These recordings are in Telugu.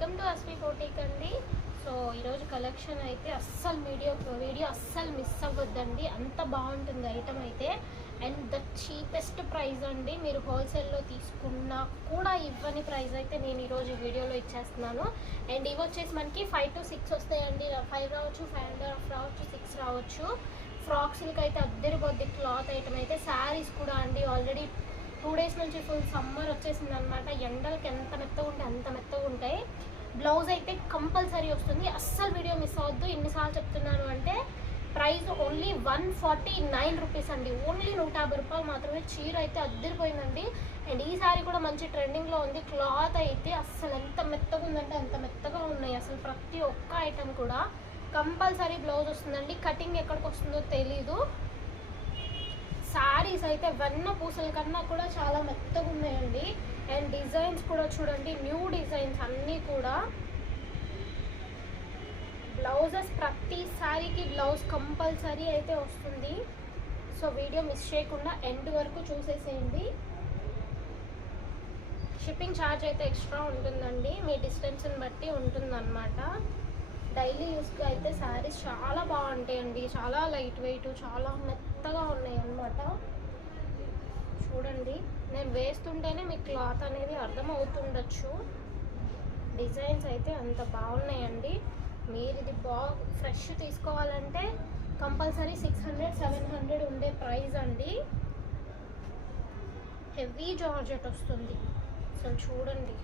వెల్కమ్ టు అస్వి కోటిక్ అండి. సో ఈరోజు కలెక్షన్ అయితే అస్సలు వీడియో వీడియో అస్సలు మిస్ అవ్వద్దండి. అంత బాగుంటుంది ఐటమ్ అయితే. అండ్ ద చీపెస్ట్ ప్రైస్ అండి మీరు హోల్సేల్లో తీసుకున్నా కూడా ఇవ్వని ప్రైస్ అయితే నేను ఈరోజు వీడియోలో ఇచ్చేస్తున్నాను. అండ్ ఇవి వచ్చేసి మనకి ఫైవ్ టు సిక్స్ వస్తాయండి. ఫైవ్ రావచ్చు ఫైవ్ హండ్రెడ్ హాఫ్ రావచ్చు సిక్స్ రావచ్చు. ఫ్రాక్స్లకి అయితే అద్దరిపోద్ది క్లాత్ ఐటమ్ అయితే. శారీస్ కూడా అండి ఆల్రెడీ టూ డేస్ నుంచి ఫుల్ సమ్మర్ వచ్చేసింది అనమాట ఎండలకి ఎంత మెత్తగా ఉంటే అంత మెత్తగా ఉంటాయి. బ్లౌజ్ అయితే కంపల్సరీ వస్తుంది. అస్సలు వీడియో మిస్ అవ్వద్దు. ఎన్నిసార్లు చెప్తున్నాను అంటే price only one forty nine rupees అండి. ఓన్లీ నూట యాభై రూపాయలు మాత్రమే. చీర అయితే అద్దరిపోయిందండి. అండ్ ఈ సారీ కూడా మంచి ట్రెండింగ్లో ఉంది. క్లాత్ అయితే అస్సలు ఎంత మెత్తగా ఉందంటే అంత మెత్తగా ఉన్నాయి. అసలు ప్రతి ఒక్క ఐటెం కూడా. కంపల్సరీ బ్లౌజ్ వస్తుందండి. కటింగ్ ఎక్కడికి వస్తుందో తెలీదు. శారీస్ అయితే వెన్న పూసల కన్నా కూడా చాలా మెత్తగా ఉన్నాయండి. అండ్ డిజైన్స్ కూడా చూడండి న్యూ డిజైన్స్ అన్నీ కూడా. బ్లౌజెస్ ప్రతి శారీకి బ్లౌజ్ కంపల్సరీ అయితే వస్తుంది. సో వీడియో మిస్ చేయకుండా ఎండ్ వరకు చూసేసేయండి. షిప్పింగ్ ఛార్జ్ అయితే ఎక్స్ట్రా ఉంటుందండి. మీ డిస్టెన్స్ని బట్టి ఉంటుందన్నమాట. డైలీ యూస్కి అయితే శారీస్ చాలా బాగుంటాయండి. చాలా లైట్ వెయిట్ చాలా మెత్తగా ఉన్నాయి అన్నమాట చూడండి. నేను వేస్తుంటేనే మీకు క్లాత్ అనేది అర్థమవుతుండొచ్చు. డిజైన్స్ అయితే అంత బాగున్నాయండి. మీరు ఇది బాగా ఫ్రెష్ తీసుకోవాలంటే compulsory six hundred seven hundred ఉండే ప్రైస్ అండి. హెవీ జార్జెట్ వస్తుంది. అసలు చూడండి.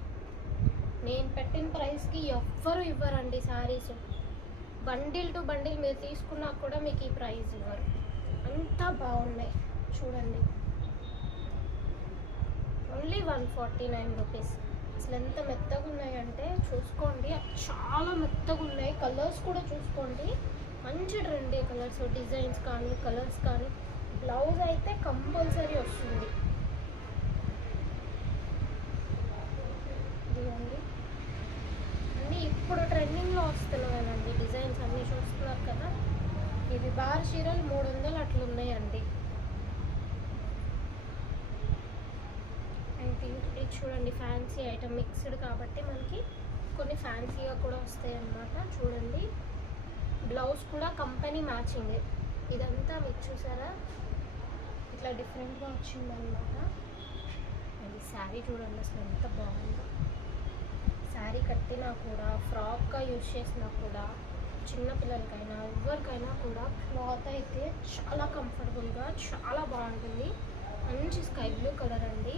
నేను పెట్టిన ప్రైస్కి ఎవ్వరు ఇవ్వరండి శారీస్. బండిల్ టు బండిల్ మీరు తీసుకున్నా కూడా మీకు ఈ ప్రైస్ ఇవ్వరు. అంతా బాగున్నాయి. చూడండి. Only one forty nine rupees. అసలు ఎంత మెత్తగా ఉన్నాయంటే చూసుకోండి. చాలా మెత్తగా ఉన్నాయి. కలర్స్ కూడా చూసుకోండి. మంచి ట్రెండీ కలర్స్ డిజైన్స్ కానీ కలర్స్ కానీ. బ్లౌజ్ అయితే కంపల్సరీ వస్తుంది ఇదిగోండి అన్నీ ఇప్పుడు ట్రెండింగ్లో వస్తున్నాయండి డిజైన్స్ అన్నీ చూస్తున్నారు కదా. ఇవి బార్ చీరలు మూడు వందలు అట్లున్నాయండి. అండ్ ఇది ఇది చూడండి ఫ్యాన్సీ ఐటమ్ మిక్స్డ్ కాబట్టి మనకి కొన్ని ఫ్యాన్సీగా కూడా వస్తాయి అన్నమాట చూడండి బ్లౌజ్ కూడా కంపెనీ మ్యాచింగ్. ఇదంతా మీకు చూసారా? ఇట్లా డిఫరెంట్గా వచ్చిందనమాట అది శారీ చూడండి అసలు ఎంత బాగుందో. శారీ కట్టినా కూడా ఫ్రాక్గా యూజ్ చేసినా కూడా చిన్న పిల్లలకైనా ఎవరికైనా కూడా క్లాత్ అయితే చాలా కంఫర్టబుల్గా చాలా బాగుంటుంది. మంచి స్కై బ్లూ కలర్ అండి.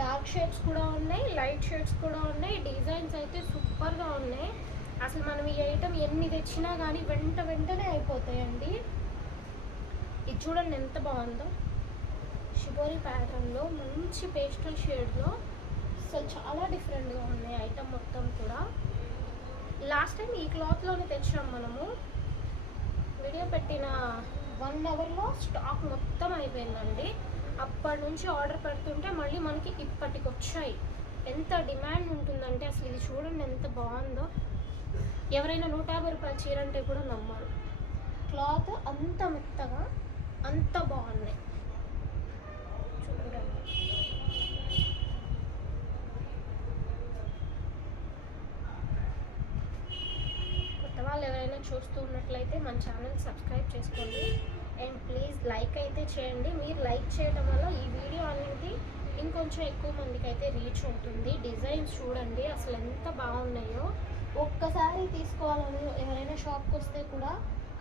డార్క్ షేడ్స్ కూడా ఉన్నాయి లైట్ షేడ్స్ కూడా ఉన్నాయి డిజైన్స్ అయితే సూపర్గా ఉన్నాయి. అసలు మనం ఈ ఐటమ్ ఎన్ని తెచ్చినా కానీ వెంట వెంటనే అయిపోతాయండి. ఇది చూడండి ఎంత బాగుందో. షిబోరి ప్యాటర్న్లో మంచి పేస్టల్ షేడ్లో అసలు చాలా డిఫరెంట్గా ఉన్నాయి ఐటమ్ మొత్తం కూడా. లాస్ట్ టైం ఈ క్లాత్లోనే తెచ్చాం మనము. వీడియో పెట్టిన వన్ అవర్లో స్టాక్ మొత్తం అయిపోయిందండి. అప్పటి నుంచి ఆర్డర్ పెడుతుంటే మళ్ళీ మనకి ఇప్పటికి వచ్చాయి. ఎంత డిమాండ్ ఉంటుందంటే అసలు ఇది చూడండి ఎంత బాగుందో. ఎవరైనా నూట యాభై రూపాయల చీర అంటే కూడా నమ్మరు. క్లాత్ అంత మెత్తగా అంత బాగున్నాయి చూడండి కొత్త వాళ్ళు ఎవరైనా చూస్తూ ఉన్నట్లయితే మన ఛానల్ సబ్స్క్రైబ్ చేసుకోండి. అండ్ ప్లీజ్ లైక్ అయితే చేయండి. మీరు లైక్ చేయడం వల్ల ఈ వీడియో అనేది ఇంకొంచెం ఎక్కువ మందికి అయితే రీచ్ ఉంటుంది. డిజైన్స్ చూడండి అసలు ఎంత బాగున్నాయో. ఒక్కసారి తీసుకోవాలని ఎవరైనా షాప్కి వస్తే కూడా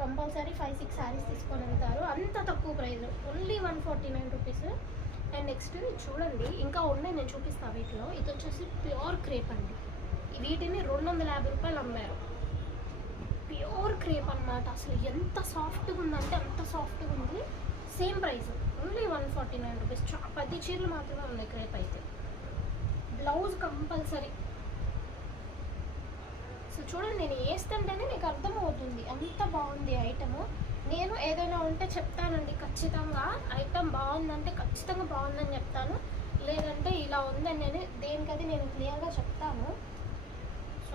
కంపల్సరీ ఫైవ్ సిక్స్ శారీస్ తీసుకొని వెళ్తారు. అంత తక్కువ price. Only one forty nine rupees. And next చూడండి. ఇంకా ఉన్నాయి నేను చూపిస్తాను వీటిలో. ఇది వచ్చేసి ప్యూర్ క్రేప్ అండి. వీటిని రెండు వందల యాభై రూపాయలు అమ్మారు. ప్యూర్ క్రేప్ అన్నమాట. అసలు ఎంత సాఫ్ట్గా ఉందంటే అంత సాఫ్ట్గా ఉంది same price. Only one forty nine rupees. పది చీరలు మాత్రమే ఉన్నాయి క్రేప్ అయితే. Blouse compulsory. సో చూడండి నేను వేస్తుంటేనే మీకు అర్థమవుతుంది. అంత బాగుంది ఐటమ్ నేను ఏదైనా ఉంటే చెప్తానండి ఖచ్చితంగా. ఐటమ్ బాగుందంటే ఖచ్చితంగా బాగుందని చెప్తాను. లేదంటే ఇలా ఉందని నేను దేనికది నేను క్లియర్గా చెప్తాను.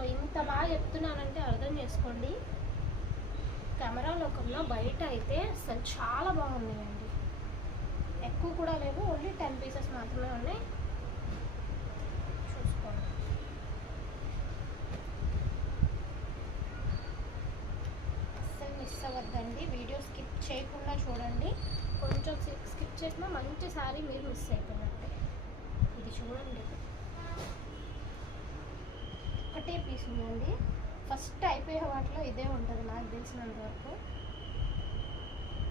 సో ఇంత బాగా చెప్తున్నానంటే అర్థం చేసుకోండి. కెమెరా లోకంలో బయట అయితే అసలు చాలా బాగున్నాయండి. ఎక్కువ కూడా లేవు ఓన్లీ టెన్ పీసెస్ మాత్రమే ఉన్నాయి. చూసుకోండి. మిస్ అవ్వద్దండి. వీడియో స్కిప్ చేయకుండా చూడండి. కొంచెం స్కిప్ చేసినా మంచి సారీ మీరు మిస్ అయిపోయినట్టే. ఇది చూడండి. ఒకటే పీస్ ఉందండి. ఫస్ట్ అయిపోయే వాటిలో ఇదే ఉంటుంది నాకు తెలిసినంత వరకు.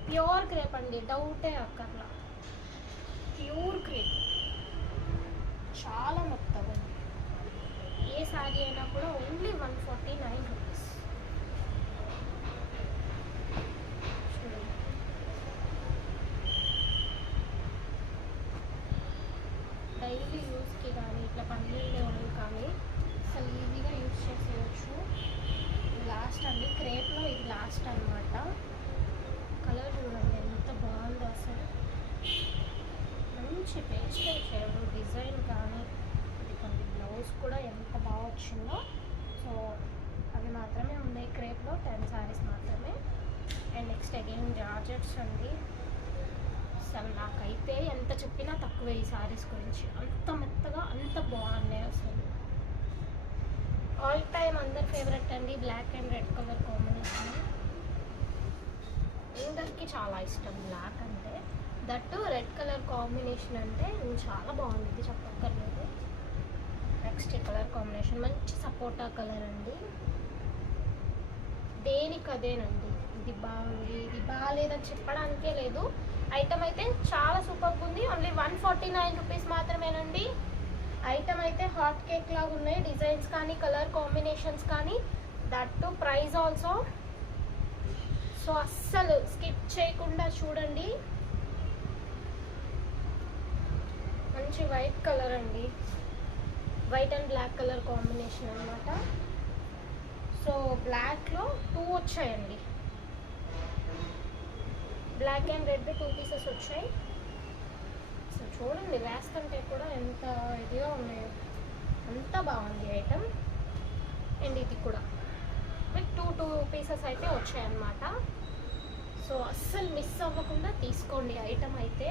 ప్యూర్ క్రేప్ అండి డౌటే అక్కర్లా. Pure crepe. చాలా మొత్తం ఉంది. ఏ శారీ అయినా కూడా only one forty nine rupees చూడండి డైలీ యూస్కి కానీ ఇట్లా పన్నెండు వాళ్ళు కానీ అసలు ఈజీగా యూస్ చేసేయచ్చు లాస్ట్ అండి క్రేప్లో ఇది లాస్ట్ అన్నమాట. కలర్ చూడండి ఎంత బాగుందో అసలు. మంచి పేస్టల్ షేడ్ డిజైన్ కానీ ఇది కొన్ని బ్లౌజ్ కూడా ఎంత బాగా వచ్చిందో. సో అవి మాత్రమే ఉన్నాయి క్రేప్లో టెన్ శారీస్ మాత్రమే. అండ్ నెక్స్ట్ అగైన్ జార్జెట్స్ అండి. అసలు నాకైతే ఎంత చెప్పినా తక్కువే ఈ శారీస్ గురించి. అంత మెత్తగా అంత బాగున్నాయి అసలు. ఆల్ టైమ్ అందరి ఫేవరెట్ అండి. Black and red colour combination అందరికీ చాలా ఇష్టం బ్లాక్ అంటే. దట్టు రెడ్ కలర్ కాంబినేషన్ అంటే చాలా బాగుంది చెప్పక్కర్లేదు. నెక్స్ట్ కలర్ కాంబినేషన్ మంచి సపోటా కలర్ అండి. దేనికి అదేనండి? ఇది బాగుంది ఇది బాగాలేదని చెప్పడానికే లేదు. ఐటమ్ అయితే చాలా సూపర్గా ఉంది. Only one forty nine rupees మాత్రమేనండి. ఐటమ్ అయితే హాట్ కేక్ లాగా ఉన్నాయి. డిజైన్స్ కానీ కలర్ కాంబినేషన్స్ కానీ. That too price also so అస్సలు స్కిప్ చేయకుండా చూడండి. మంచి వైట్ కలర్ అండి. White and black colour combination అనమాట సో బ్లాక్లో టూ వచ్చాయండి. Black and red two pieces వచ్చాయి. సో చూడండి వేస్తుంటే కూడా ఎంత ఇదిగా ఉన్నాయో. అంత బాగుంది ఐటమ్ అండ్ ఇది కూడా. విత్ టూ టూ పీసెస్ అయితే వచ్చాయన్నమాట. సో అస్సలు మిస్ అవ్వకుండా తీసుకోండి ఐటమ్ అయితే.